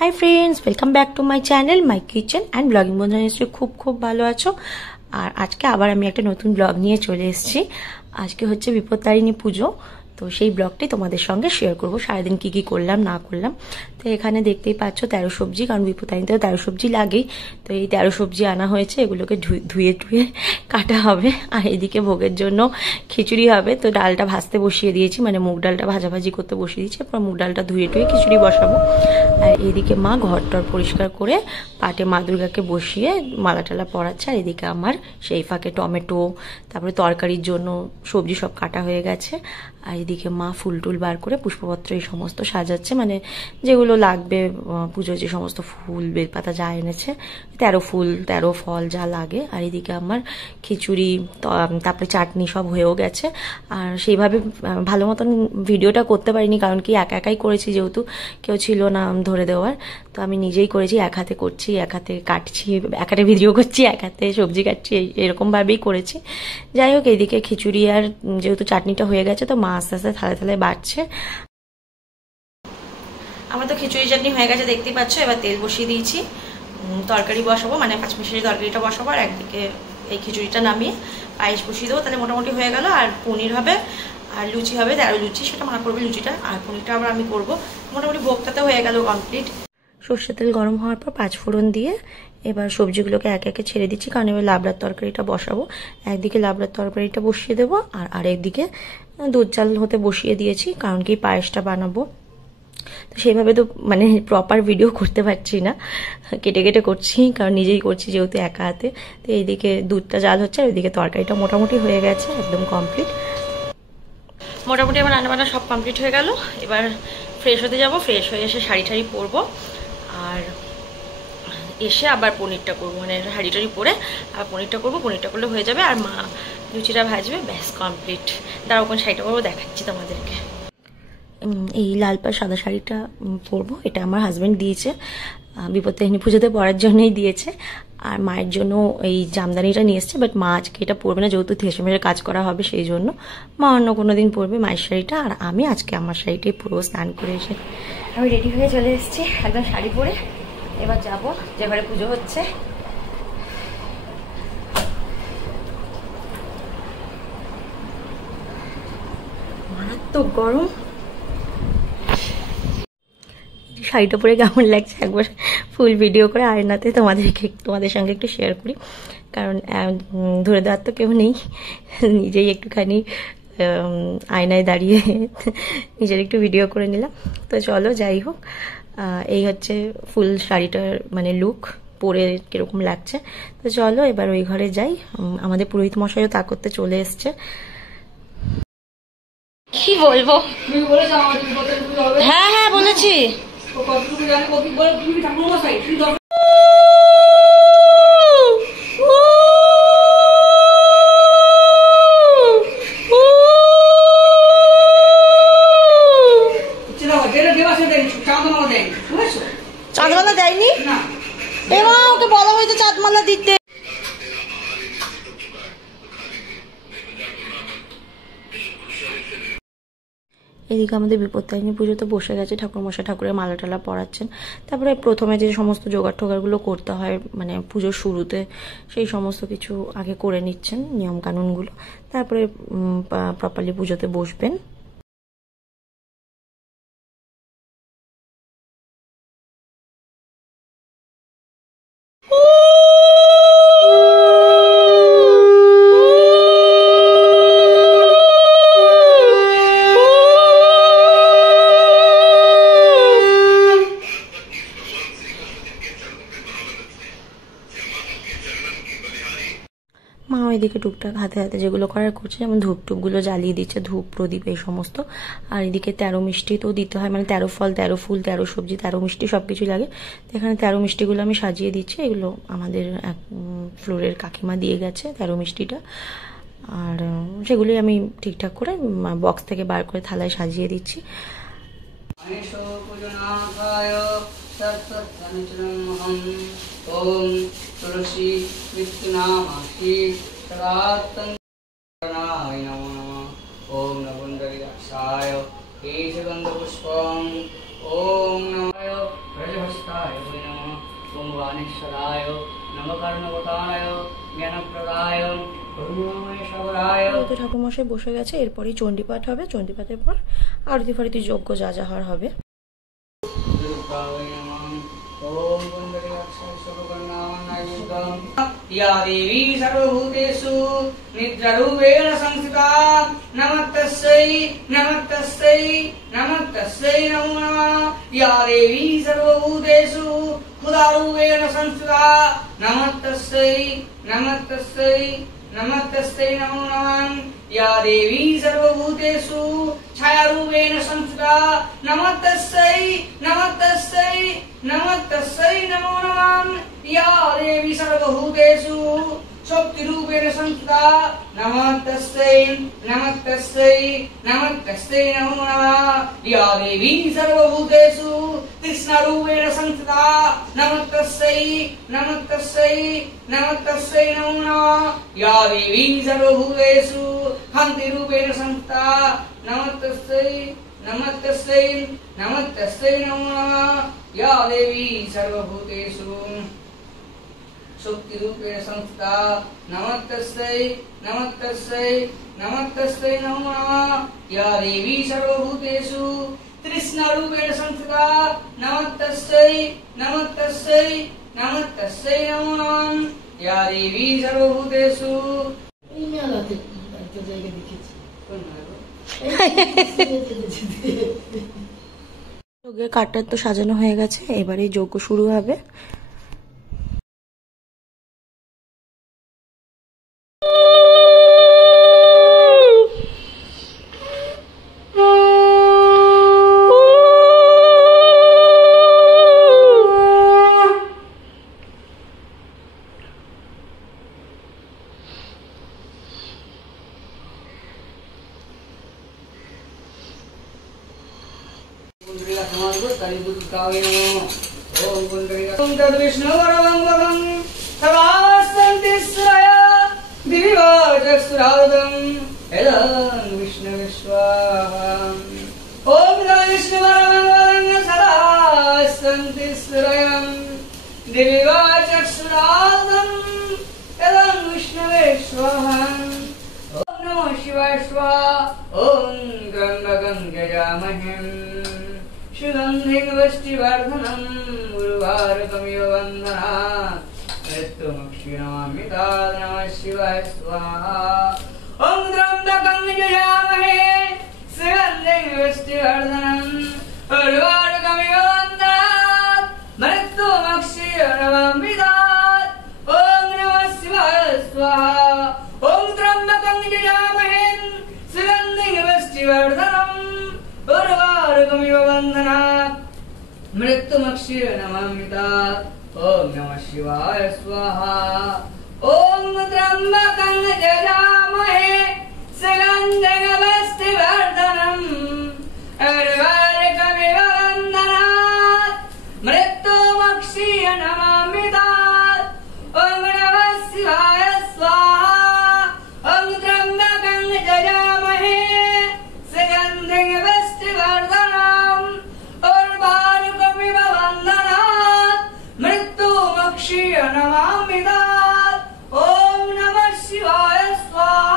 Hi friends, welcome back to my channel my kitchen and blogging. বন্ধুরা নিশ্চয়ই খুব খুব ভালো আছো। আর আজকে আবার আমি একটা নতুন ব্লগ নিয়ে চলে এসেছি। আজকে হচ্ছে বিপত্তারিণী পুজো, তো সেই ব্লগটাই তোমাদের সঙ্গে শেয়ার করবো। সারাদিন কি কি করলাম না করলাম। তো এখানে দেখতেই পাচ্ছ 13 সবজি, কারণ বিপত্তারিণীতেও 13 সবজি লাগেই। তো এই 13 সবজি আনা হয়েছে, এগুলোকে ধুয়ে টুয়ে কাটা হবে। আর এদিকে ভোগের জন্য খিচুড়ি হবে। তো ডালটা ভাজতে বসিয়ে দিয়েছি, মানে মুগ ডালটা ভাজাভাজি করতে বসিয়ে দিয়েছি। এরপর মুগ ডালটা ধুয়ে টুয়ে খিচুড়ি বসাবো। আর এদিকে মা ঘরটর পরিষ্কার করে পাটে মা দুর্গাকে বসিয়ে মালা টালা পরাচ্ছে। আর এদিকে আমার সেই ফাঁকে টমেটো, তারপরে তরকারির জন্য সবজি সব কাটা হয়ে গেছে। আর এদিকে মা ফুল টুল বার করে পুষ্পপত্র এই সমস্ত সাজাচ্ছে, মানে যেগুলো লাগবে পুজোর যে সমস্ত ফুল বেলপাতা যা এনেছে, 13 ফুল 13 ফল যা লাগে। আর এদিকে আমার খিচুড়ি তারপরে চাটনি সব হয়েও গেছে। আর সেইভাবে ভালো মতন ভিডিওটা করতে পারিনি, কারণ কি একা একাই করেছি, যেহেতু কেউ ছিল না ধরে দেওয়ার। তো আমি নিজেই করেছি, এক হাতে করছি, এক হাতে কাটছি, এক হাতে ভিডিও করছি, এক হাতে সবজি কাটছি, এরকমভাবেই করেছি। যাই হোক, এইদিকে খিচুড়ি আর যেহেতু চাটনিটা হয়ে গেছে, তো মা আস্তে আস্তে থালে থালে বাড়ছে। আমার তো খিচুড়ি চাটনি হয়ে গেছে দেখতেই পাচ্ছ। এবার তেল বসিয়ে দিয়েছি, তরকারি বসাবো, মানে পাঁচমিশালি তরকারিটা বসাবো। আর একদিকে এই খিচুড়িটা নামিয়ে পায়েস বসিয়ে দেবো, তাহলে মোটামুটি হয়ে গেল। আর পনির হবে আর লুচি হবে, 13 লুচি, সেটা মা করবে লুচিটা, আর পনিরটা আবার আমি করবো। মোটামুটি ভোগটাতে হয়ে গেল কমপ্লিট। সর্ষের তেল গরম হওয়ার পর 5 ফোড়ন দিয়ে এবার সবজিগুলোকে একে একে ছেড়ে দিচ্ছি, কারণ এবার লাবড়ার তরকারিটা বসাবো। একদিকে লাবড়ার তরকারিটা বসিয়ে দেবো, আর আরেকদিকে দুধ চাল হতে বসিয়ে দিয়েছি, কারণ কি পায়েসটা বানাবো। তো সেইভাবে তো মানে প্রপার ভিডিও করতে পারছি না, কেটে কেটে করছি, কারণ নিজেই করছি যেহেতু একা হাতে। তো এইদিকে দুধটা জাল হচ্ছে, আর ওইদিকে তরকারিটা মোটামুটি হয়ে গেছে, একদম কমপ্লিট। মোটামুটি আমার রান্নাবান্না সব কমপ্লিট হয়ে গেল। এবার ফ্রেশ হতে যাব, ফ্রেশ হয়ে এসে শাড়ি টাড়ি পরবো, আর এসে আবার পনিরটা করবো, মানে শাড়ি টাড়ি পরে আবার পনিরটা করবো। পনিরটা করলে হয়ে যাবে, আর মা লুচিটা ভাজবে, ব্যাস কমপ্লিট। দাঁড়াও কোন শাড়িটা পরবো দেখাচ্ছি তোমাদেরকে। এই লাল পাড় সাদা শাড়িটা পরবো, এটা আমার হাজব্যান্ড দিয়েছে, বিপত্তারিণী পুজোতে পরার জন্যই দিয়েছে। আর মায়ের জন্য এই জামদানিটা নিয়ে এসছে, বাট মা আজকে এটা পরবে না, যেহেতু থেসে কাজ করা হবে, সেই জন্য মা অন্য কোনো দিন পরবে মায়ের শাড়িটা। আর আমি আজকে আমার শাড়িটাই পুরো স্নান করে এসে আমি রেডি হয়ে চলে এসেছি, একদম শাড়ি পরে। এবার যাব যে ঘরে পুজো হচ্ছে। মারাত্মক গরম। শাড়িটা পরে কেমন লাগছে একবার ফুল ভিডিও করে আয়নাতে তোমাদের সঙ্গে একটু শেয়ার করি, কারণ ধরে দেওয়ার তো কেউ নেই, নিজেই একটুখানি আয়নায় দাঁড়িয়ে নিজের একটু ভিডিও করে নিলাম। তো চলো, যাই হোক, এই হচ্ছে ফুল শাড়িটার মানে লুক, পরে কিরকম লাগছে। তো চলো এবার ওই ঘরে যাই। আমাদের পুরোহিত মশাইও তা করতে চলে এসছে। কি বলবো, হ্যাঁ হ্যাঁ বলেছি। চাঁদমালা দেয়নি, এবার ওকে বলা হয়েছে চাঁদমালা দিতে। এদিকে আমাদের বিপত্তারিণী পুজো তো বসে গেছে, ঠাকুরমশাই ঠাকুরের মালা টালা পরাচ্ছেন। তারপরে প্রথমে যে সমস্ত জোগাড় টোগাড়গুলো করতে হয় মানে পুজোর শুরুতে, সেই সমস্ত কিছু আগে করে নিচ্ছেন, নিয়ম কানুনগুলো, তারপরে প্রপারলি পুজোতে বসবেন। মা এদিকে টুকটাক হাতে হাতে যেগুলো করার করছে, যেমন ধূপ টুপগুলো জ্বালিয়ে দিচ্ছে, ধূপ প্রদীপ এই সমস্ত। আর এদিকে 13 মিষ্টি তো দিতে হয়, মানে 13 ফল 13 ফুল 13 সবজি 13 মিষ্টি সবকিছু লাগে। তো এখানে 13 মিষ্টিগুলো আমি সাজিয়ে দিচ্ছি। এগুলো আমাদের ফ্লোরের কাকিমা দিয়ে গেছে 13 মিষ্টিটা, আর সেগুলোই আমি ঠিকঠাক করে বক্স থেকে বার করে থালায় সাজিয়ে দিচ্ছি। ओम तुलसी विष्णुनामासी सदातनाय नमः। ओम नवंदरिक्षाय केशगंधपुष्पं ओम नमः व्रजहस्ता भवानीश्वराय नमः कर्णवताय ज्ञानप्रदाय करुणामय सबराय। তো ঠাকুরমশাই বসে গেছে, এরপরই চণ্ডীপাঠ হবে। চণ্ডীপাঠের পর আরতি ফারতি যজ্ঞ যা যা হওয়ার হবে। या देवी सर्वभूतेषु निद्रारूपेण संस्थिता नमस्तस्यै नमस्तस्यै नमस्तस्यै नमो नमः। या देवी सर्वभूतेषु खुदारूपेण संस्थिता नमस्तस्यै नमस्तस्यै नमस्तस्यै नमो नमः। या देवी सर्वभूतेषु छायारूपेण संस्थिता नमस्तस्यै नमस्तस्यै नमस्तस्यै नमो नमः। या देवी सर्वभूतेषु शक्तिरूपेण संस्थिता नमस्तस्यै नमस्तस्यै नमस्तस्यै नमो नमः। या देवी सर्वभूतेषु कृष्णरूपेण संस्थिता नमस्तस्यै नमस्तस्यै नमस्तस्यै नमो नमः। या देवी सर्वभूतेषु कान्तिरूपेण संस्थिता नमस्तस्यै नमस्तस्यै नमस्तस्यै नमो नमः। या देवी सर्वभूतेषु शक्तिरूपेण संस्थिता नमस्तस्यै नमस्तस्यै नमस्तस्यै नमो नमः। या देवी सर्वभूतेषु कृष्णरूपेण संस्थिता नमस्तस्यै नमस्तस्यै नमस्तस्यै नमो नमः। या देवी सर्वभूतेषु যজ্ঞের কাঠটা তো সাজানো হয়ে গেছে, এবারে যজ্ঞ শুরু হবে। ओम तद्विष्णु वरदं वदं सदास्तन्तिस्रय दिव्यवाचस्रादं यदं विष्णवे स्वाहा। ओम तद्विष्णु वरदं वदं सदास्तन्तिस्रय दिव्यवाचस्रादं यदं विष्णवे स्वाहा। ओम नमः शिवाय स्वाहा। ओम त्र्यम्बकं यजामहे सुगन्धिं पुष्टिवर्धनम् उर्वारुकमिव बन्धनात् मृत्युमुक्षीणामितात्। नमः शिवाय स्वाहा। ॐ त्र्यम्बकं यजामहे सुगन्धिं पुष्टिवर्धनम् उर्वारुकमिव बन्धनात् मृत्युमुक्षीणामितात्। ॐ नमः शिवाय स्वाहा। ॐ त्र्यम्बकं यजामहे सुगन्धिं पुष्टिवर्धनम् उर्वारुकमिव बन्धनात् मृत्युमुक्षीणामितात्। ॐ नमः शिवाय स्वाहा। ॐ त्र्यम्बकं यजामहे सुगन्धिं पुष्टिवर्धनम् उर्वारुकमिव बन्धनात् मृत्युमुक्षीणामितात्। ॐ नमः शिवाय स्वाहा। ॐ त्र्यम्बकं यजामहे सुगन्धिं पुष्टिवर्धनम् उर्वारुकमिव बन्धनात् मृत्युमुक्षीणामितात्। ॐ नमः शिवाय स्वाहा।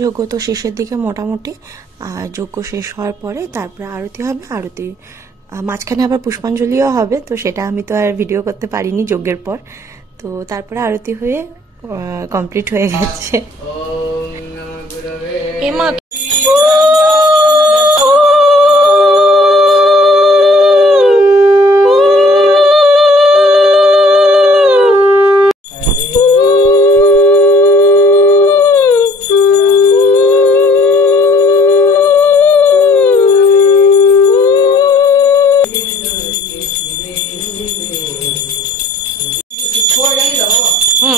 যজ্ঞ তো শেষের দিকে মোটামুটি, আর যজ্ঞ শেষ হওয়ার পরে তারপরে আরতি হবে। আরতি মাঝখানে আবার পুষ্পাঞ্জলিও হবে, তো সেটা আমি তো আর ভিডিও করতে পারিনি যজ্ঞের পর। তো তারপরে আরতি হয়ে কমপ্লিট হয়ে গেছে। এমা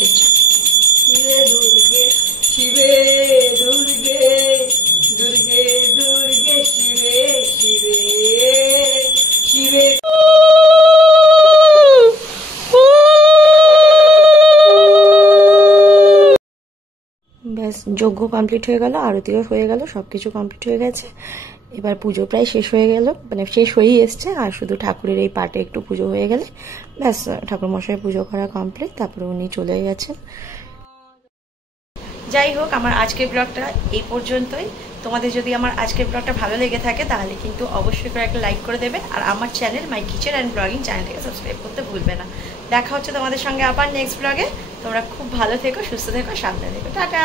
দিচ্ছি। শিবে দুর্গে শিবে দুর্গে দুর্গে দুর্গে শিবে শিবে শিবে। ব্যাস যজ্ঞ কমপ্লিট হয়ে গেল, আরতিও হয়ে গেল, সব কিছু কমপ্লিট হয়ে গেছে। এবার পুজো প্রায় শেষ হয়ে গেল, মানে শেষ হয়েই এসছে। আর শুধু ঠাকুরের এই পাটে একটু পুজো হয়ে গেলে ব্যাস ঠাকুর মশাই পুজো করা কমপ্লিট, তারপরে উনি চলে গেছেন। যাই হোক, আমার আজকের ব্লগটা এই পর্যন্তই। তোমাদের যদি আমার আজকের ব্লগটা ভালো লেগে থাকে তাহলে কিন্তু অবশ্যই করে একটা লাইক করে দেবে, আর আমার channel my kitchen and blogging চ্যানেলটাকে সাবস্ক্রাইব করতে ভুলবে না। দেখা হচ্ছে তোমাদের সঙ্গে আবার নেক্সট ব্লগে। তোমরা খুব ভালো থেকো, সুস্থ থেকো, সাবধানে থেকো। টাটা।